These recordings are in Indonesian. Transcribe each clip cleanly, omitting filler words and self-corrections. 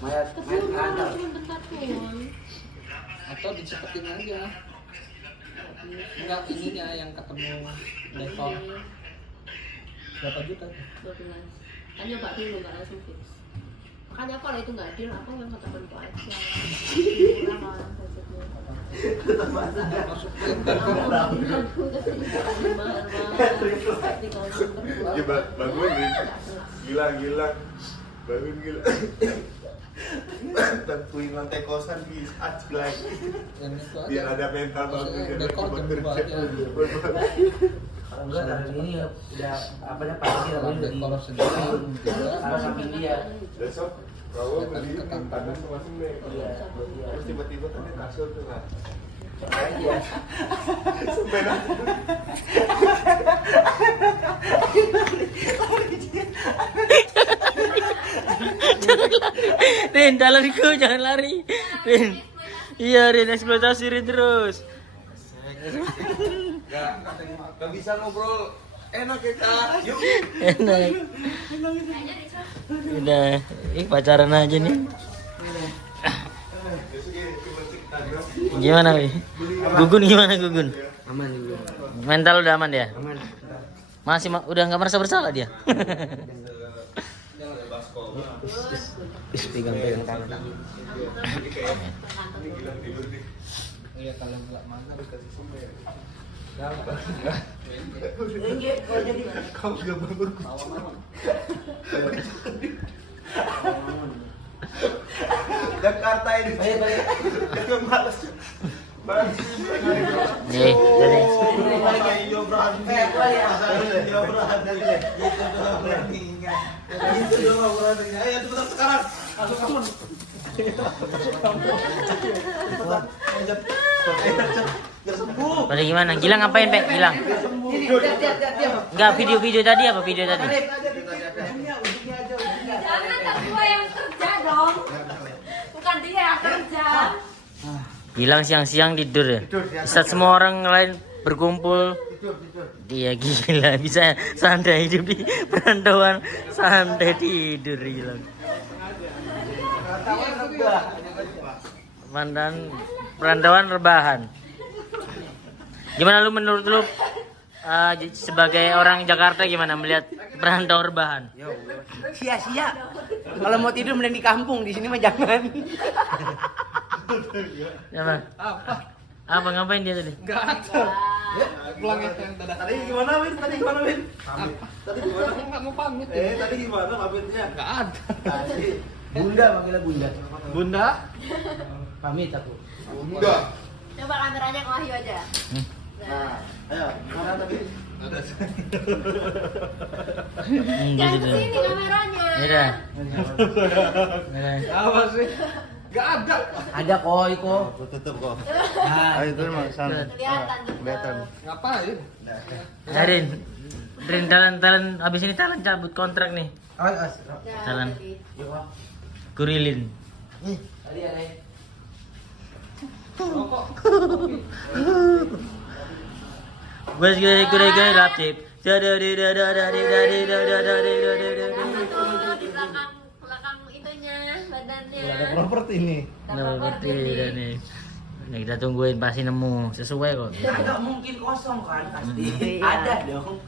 Main ada. Atau dicepetin aja. Enggak ininya yang ketemu dekor. Berapa juta? 12. Kan nyoba dulu nggak langsung fix. Makanya kalau itu nggak deal, aku yang kata bentuk aja. Murah kan budgetnya. Masuk Gila. Tentuin lantai kosan bisa lagi. yang itu aja. Biar ada mental bagus. Dekor jam 2 aja. Kalau enggak dari ini udah apa namanya pasti Kalau lebih dekor sendiri arah samping dia. Besok kau beli tangan masing nih. Iya. Terus tiba-tiba tadi kasur tuh kan. Aja. Sepeda. Rin, dalamku jangan lari. Rin. Iya, Rin, eksploitasi Rin terus. Gak bisa ngobrol enak kita. Yuk. Enak. Udah, pacaran aja nih. Gimana, Wi? Gugun gimana, Gugun? Aman juga. Mental udah aman ya? Aman. Masih udah nggak merasa bersalah dia? Pegang tangan. Iya kalau nggak mana dikasih sumber. Kau gak bangun. Jakarta ini. Jangan malas. Nih, dari pada gimana? Gilang ngapain, Pak? Gilang? Enggak, video tadi apa video tadi? Jangan gua yang kerja dong. Bukan dia yang kerja. Gilang siang-siang tidur ya? Saat semua orang lain berkumpul, dia gila bisa santai hidup di perantauan, santai tidur Gilang. Perantauan rebahan. Gimana lu menurut lu sebagai orang Jakarta gimana melihat perantau rebahan? Sia-sia. Kalau mau tidur mending di kampung, di sini mah jangan. Apa? Apa ngapain dia tadi? Enggak ada. Pulang ya yang Tadi gimana Win? Tadi gimana? Aku nggak mau pamit. Tadi gimana pamitnya? Nggak ada. Tadi Bunda manggilnya Bunda. Bunda. Pamit aku. Bunda. Coba kameranya ke Wahyu aja. Nah, ayo, mana tadi? Ada. Jangan Gitu. kesini kameranya. Udah. Apa sih? Nggak ada. Ada kok, Iko. Tutup kok. Nah, Itu emang sana. Kelihatan gitu. Kelihatan. Ngapain? Rin, talent abis ini talent cabut kontrak nih. awas. Jalan. Jadi. Kurilin. Tadi ada. Rokok. Gue kurai raptip. Di belakang itunya badannya. Properti ini. Nih, kita tungguin pasti nemu sesuai kok. Agak mungkin kosong kan pasti. Ada dong.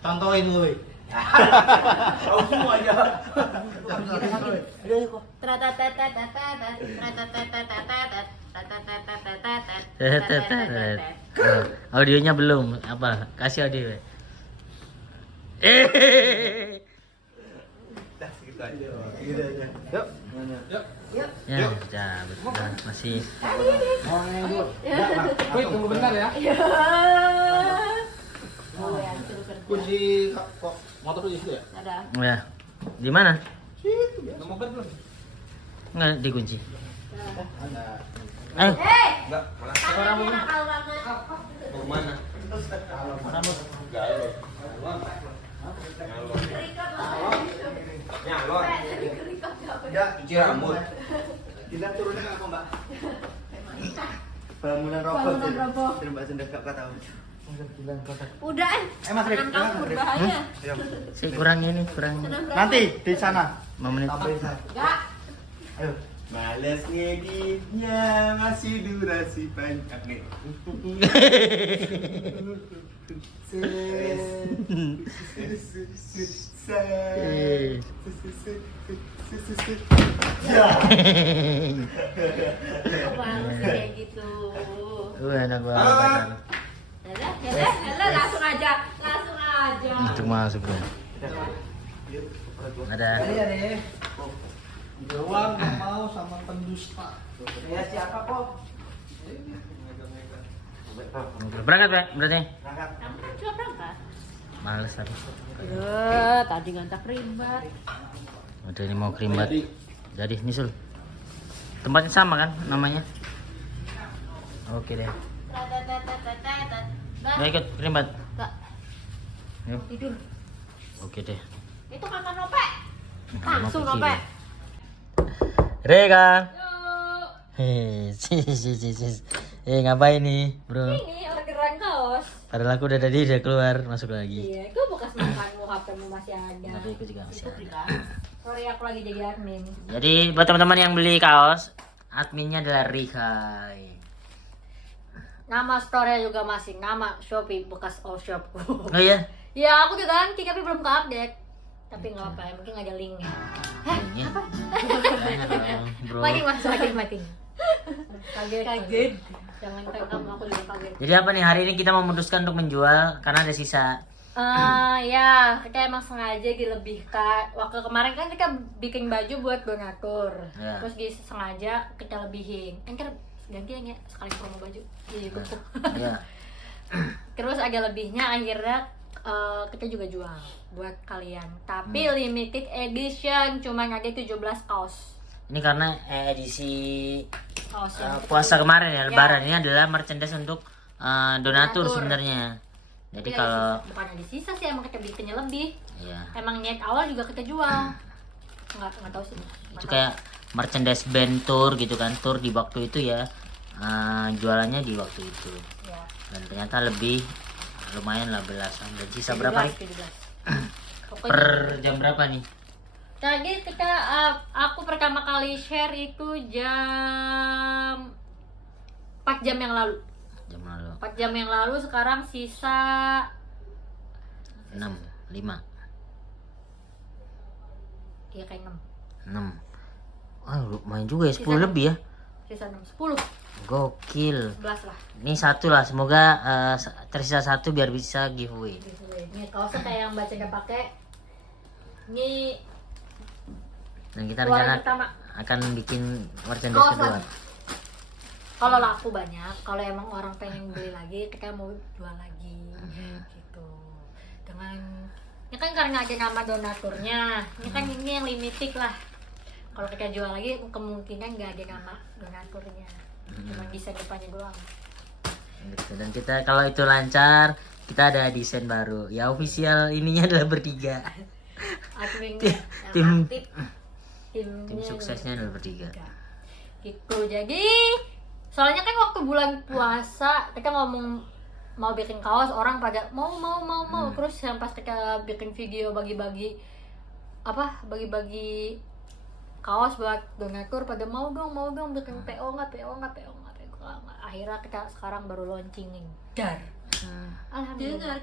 Contohin lu. Kamu semua aja. Ada kok. Audionya belum. Apa? Kasih audio. Gitu aja. Yuk. Ya, udah masih. Wait, tunggu bentar ya. Oh ya, suruh kerja. Kunci kok Motor di situ ya? Ada. Ya. Di mana? Udah mau belum? Enggak dikunci. ada. Ayo. Enggak, malah Tangannya nakal banget. mau mana? Galon. Nyalon. Ya, cuci rambut. Kita turunnya apa, Mbak? Bangunan rokok. Mbak Sunda enggak tahu. Udah, Mas Rik, tangan kamu berbahaya. Si kurang ini, kurang Senang berapa? Nanti di sana. 5 menit. Tambahin sana. Enggak. Ayo. Males ngeditnya, masih durasi panjang nih. Apa harus kayak gitu? Enak banget. Ya, langsung aja. Itu masuk ya. Ada. Ada. Doang nggak mau sama pendusta. Ya siapa kok? Berangkat Pak, berarti? Berangkat. Kamu kan juga berangkat? Males tapi. Tadi ngantak ribet. Udah ini mau kerimbat. Jadi nyusul. Tempatnya sama kan namanya? Oke deh. Mau ikut kerimbat? Enggak, Yuk. tidur. Oke deh. Itu makan nope. Langsung nope. Rega. Yuk. Hehehe. Ngapain nih, Bro? Ini orderan kaos. Padahal aku udah tadi udah keluar, masuk lagi. Iya, itu bekas makanmu, HP-mu masih ada. Tapi aku juga masih Itu ada. kan. Sorry, aku lagi jadi admin. Jadi buat teman-teman yang beli kaos, adminnya adalah Rika. Nama store juga masih nama Shopee bekas all shopku. Oh iya? Ya, aku juga ganti tapi belum ke-update. Tapi nggak apa ya, mungkin ada linknya. Linknya? Apa? Banyak dong, Bro. Makin. Kaget. Jangan kayak kamu, aku juga kaget. Jadi apa nih, hari ini kita memutuskan untuk menjual karena ada sisa. Ya, kita emang sengaja dilebihkan. Waktu kemarin kan kita bikin baju buat donatur. Ya. Terus sengaja kita lebihin. Kan gantian ya, sekali promo baju. Iya, kuku. Iya. Terus agak lebihnya akhirnya kita juga jual buat kalian. Tapi limited edition, cuma ada 17 kaos. Ini karena edisi Kaos yang kita puasa beli. kemarin ya, Ya. Lebaran. Ini adalah merchandise untuk donatur Donatur. sebenarnya. Jadi Tapi kalau bukan ada sisa sih, emang kita bikinnya lebih. ya Emang niat awal juga kita jual. Nggak tahu sih. itu kayak merchandise band tour gitu kan, tour di waktu itu ya, jualannya di waktu itu. Ya. Dan ternyata lebih lumayan lah belasan. Dan sisa berapa nih? 17. Pokoknya Per jam berapa nih? tadi kita aku pertama kali share itu jam 4 jam yang lalu. Jam lalu 4 jam yang lalu, sekarang sisa 6, 5, ya kayak 6. Wah, lumayan juga ya, 10 Sisa lebih ya. sisa 6, 10, Gokil. 11 lah. Ini satu lah, semoga tersisa satu biar bisa giveaway. Ini kaosnya kayak yang Mbak Cenda pakai. Ini Dan kita keluaran rencana pertama. akan bikin merchandise Kaos kedua. lagi. Kalau laku banyak, kalau emang orang pengen beli lagi, kita mau jual lagi gitu. Dengan ini kan karena ada nama donaturnya, ini kan ini yang limited lah. Kalau kita jual lagi kemungkinan nggak ada nama donaturnya, cuma bisa depannya doang. Gitu. Dan kita kalau itu lancar, kita ada desain baru. Ya official ininya adalah bertiga. Adminnya Tim- yang aktif, Tim timnya suksesnya adalah bertiga. gitu. Jadi soalnya kan waktu bulan puasa kita ngomong mau bikin kaos, orang pada mau terus yang pas kita bikin video bagi-bagi kaos buat donatur pada mau dong bikin PO nggak. Akhirnya kita sekarang baru launching dar. Alhamdulillah.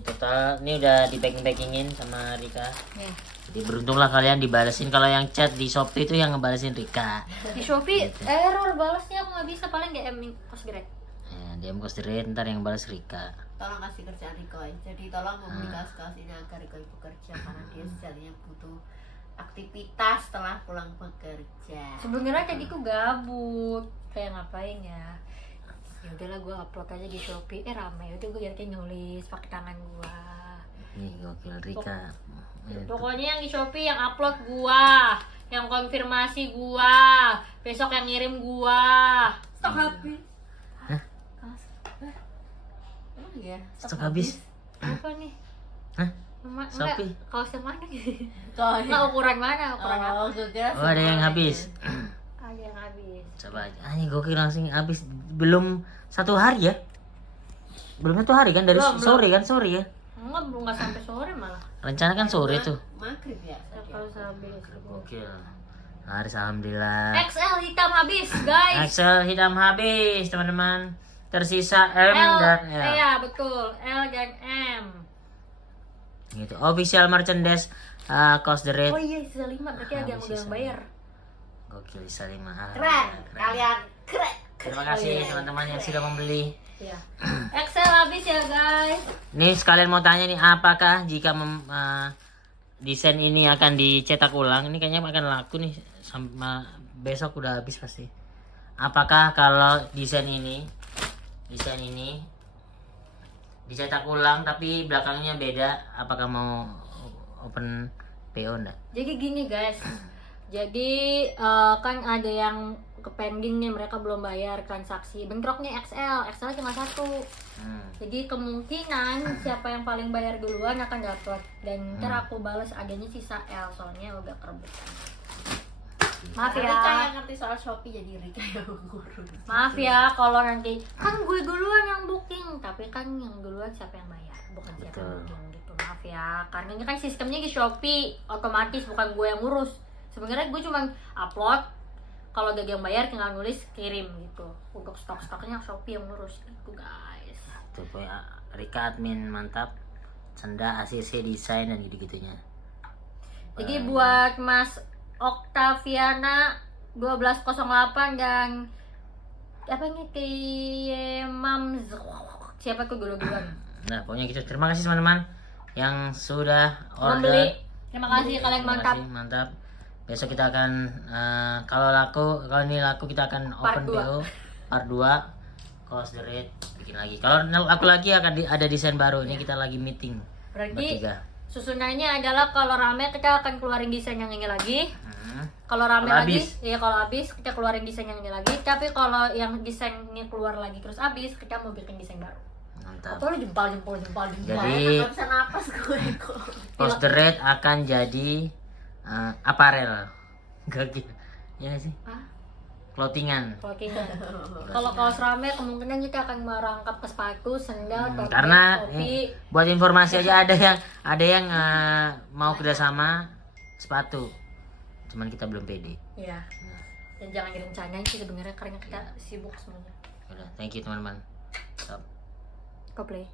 Total ini udah di packingin sama Rika. Ya. Jadi beruntunglah kalian dibalesin. Kalau yang chat di Shopee itu yang ngebalesin Rika. Di Shopee error balasnya aku nggak bisa, paling DM Postgrad. Ya, DM Kosderet, ntar yang balas Rika. Tolong kasih kerjaan Riko, jadi tolong memberi kaos ini agar Riko bekerja karena dia sejatinya butuh aktivitas setelah pulang bekerja. Sebenarnya tadi ku gabut, kayak ngapain ya? Ya udahlah, gue upload aja di Shopee, rame. Udah gue ganti nulis pakai tangan gue. Nih gokil Rika. Pokoknya yang di Shopee yang upload gua, yang konfirmasi gua, besok yang ngirim gua. Stok habis. Hah? Oh iya. Stok habis. Apa nih? Hah? Enggak, Shopee? kaos yang mana? Kaos. Enggak, ukuran mana? Ukuran apa? Oh ada yang habis. Ada yang habis. Coba aja. Ini gokil langsung habis. Belum 1 hari ya? Belum 1 hari kan dari Belum. sore kan, sore ya? Enggak sampai sore malah. Rencana kan sore tuh. maghrib ya. Harus habis. Gokil. Harus alhamdulillah. XL hitam habis, guys. Excel hitam habis, teman-teman. Tersisa M dan L. Iya, betul. L dan M. Gitu. Official merchandise cost the rate. Oh iya, sisa 5. Berarti ada yang udah yang bayar. Gokil, sisa 5. Keren, kalian keren. Terima kasih teman-teman yang sudah membeli. Iya. XL habis ya, guys. Nih sekalian mau tanya nih, apakah jika desain ini akan dicetak ulang? Ini kayaknya akan laku nih sama besok udah habis pasti. Apakah kalau desain ini dicetak ulang tapi belakangnya beda, apakah mau open PO enggak? Jadi gini, guys. Jadi kan ada yang pending nih, mereka belum bayar transaksi. Bentroknya XL cuma 1. Jadi kemungkinan siapa yang paling bayar duluan akan dapat. Dan ntar aku balas adanya sisa L, soalnya udah kerebutan. Maaf ya. Rika yang ngerti soal Shopee jadi Rika yang ngurus. Maaf ya kalau nanti kan gue duluan yang booking, tapi kan yang duluan siapa yang bayar, bukan siapa yang booking gitu. Maaf ya, karena ini kan sistemnya di Shopee otomatis, bukan gue yang ngurus. Sebenarnya gue cuma upload, kalau udah yang bayar tinggal nulis kirim gitu. Untuk stok-stoknya Shopee yang ngurus gitu, guys. Tuh Rika admin mantap. Cenda ACC desain dan gitu-gitunya. Jadi buat Mas Oktaviana 1208 dan apa ini Mam siapa tuh duluan? Nah pokoknya gitu. Terima kasih teman-teman yang sudah order. Membeli. Terima kasih kalian, Terima mantap. kasih, mantap. Besok kita akan kalau ini laku kita akan Part open 2. PO part 2 cost the rate bikin lagi. Kalau laku lagi akan ada desain baru. Ini kita lagi meeting Berarti bertiga. susunannya adalah kalau rame kita akan keluarin desain yang ini lagi. Kalau rame Kalau lagi, habis. ya kalau habis kita keluarin desain yang ini lagi. Tapi kalau yang desainnya keluar lagi terus habis, kita mau bikin desain baru. Mantap. Apa lu jempal. Jadi Nggak bisa napas gue kok. cost the rate akan jadi apparel. Gak gitu. Ya nggak sih? Hah? Clothingan. Kalau kaos rame kemungkinan kita akan merangkap ke sepatu, sendal, topi, Karena topi. buat informasi aja ada yang mau kerjasama sepatu, cuman kita belum pede. Iya. Dan jangan direncanain sih sebenarnya karena kita sibuk semuanya. Udah, thank you teman-teman. Stop. Go play.